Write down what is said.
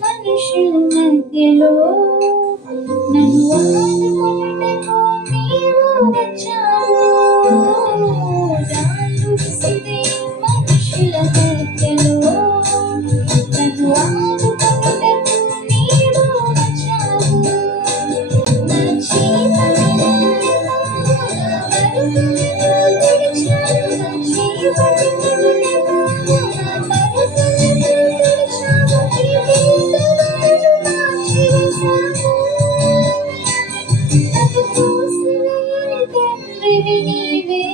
మనుషుల మధ్యలో నన్ను thank you viver.